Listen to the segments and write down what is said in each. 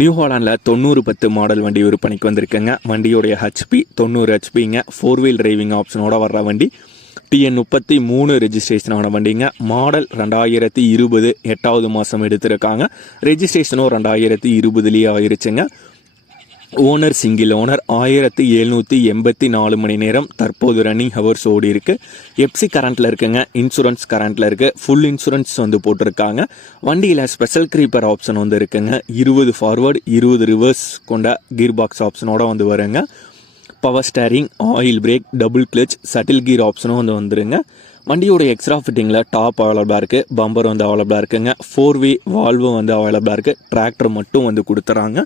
New ஹாலாண்டில் தொண்ணூறு பத்து model வண்டி விற்பனைக்கு வந்திருக்குங்க. வண்டியோடைய ஹெச்பி தொண்ணூறு ஹெச்பிங்க ஃபோர் வீல் டிரைவிங் ஆப்ஷனோட வர்ற வண்டி. டிஎன் முப்பத்தி மூணு ரெஜிஸ்ட்ரேஷனான வண்டிங்க. மாடல் ரெண்டாயிரத்தி இருபது எட்டாவது மாதம் எடுத்திருக்காங்க. ரெஜிஸ்ட்ரேஷனும் ரெண்டாயிரத்தி இருபதுலேயே ஆயிருச்சுங்க. ஓனர் சிங்கிள் ஓனர் ஆயிரத்தி எழுநூற்றி எண்பத்தி நாலு மணி நேரம் தற்போது ரன்னிங் ஹவர்ஸ் ஓடி இருக்கு. எப்சி கரண்ட்டில் இருக்குங்க இன்சூரன்ஸ் கரண்ட்டில் இருக்கு. ஃபுல் இன்சூரன்ஸ் வந்து போட்டிருக்காங்க. வண்டியில் ஸ்பெஷல் க்ரீப்பர் ஆப்ஷன் வந்து இருக்குங்க. இருபது ஃபார்வர்டு இருபது ரிவர்ஸ் கொண்ட கீர் பாக்ஸ் ஆப்ஷனோட வந்து வருங்க. Power steering oil brake double clutch shuttle gear ஆப்ஷனும் வந்து வந்துருங்க. வண்டியோட எக்ஸ்ட்ரா ஃபிட்டிங்கில் டாப் அவைலபிளாக இருக்குது பம்பர் வந்து அவைலபிளாக இருக்குங்க. ஃபோர் வே வால்வும் வந்து அவைலபிளாக இருக்குது டிராக்டர் மட்டும் வந்து கொடுத்துறாங்க.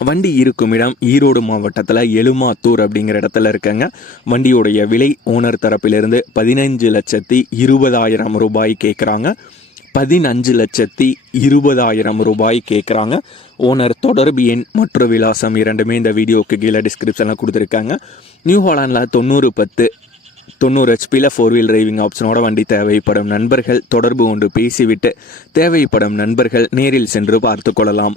வண்டி இருக்கும் இடம் ஈரோடு மாவட்டத்தில் எழுமாத்தூர் அப்படிங்கிற இடத்துல இருக்கங்க. வண்டியோடைய விலை ஓனர் தரப்பிலிருந்து பதினஞ்சு லட்சத்தி இருபதாயிரம் ரூபாய் கேட்குறாங்க பதினஞ்சு லட்சத்தி இருபதாயிரம் ரூபாய் கேட்குறாங்க ஓனர் தொடர்பு எண் மற்றும் விலாசம் இரண்டுமே இந்த வீடியோவுக்கு கீழே டிஸ்கிரிப்ஷனில் கொடுத்துருக்காங்க. நியூ ஹாலாண்டில் தொண்ணூறு பத்து தொண்ணூறு ஹெச்பியில் ஃபோர் வீல் டிரைவிங் ஆப்ஷனோட வண்டி தேவைப்படும் நண்பர்கள் தொடர்பு கொண்டு பேசிவிட்டு தேவைப்படும் நண்பர்கள் நேரில் சென்று பார்த்து கொள்ளலாம்.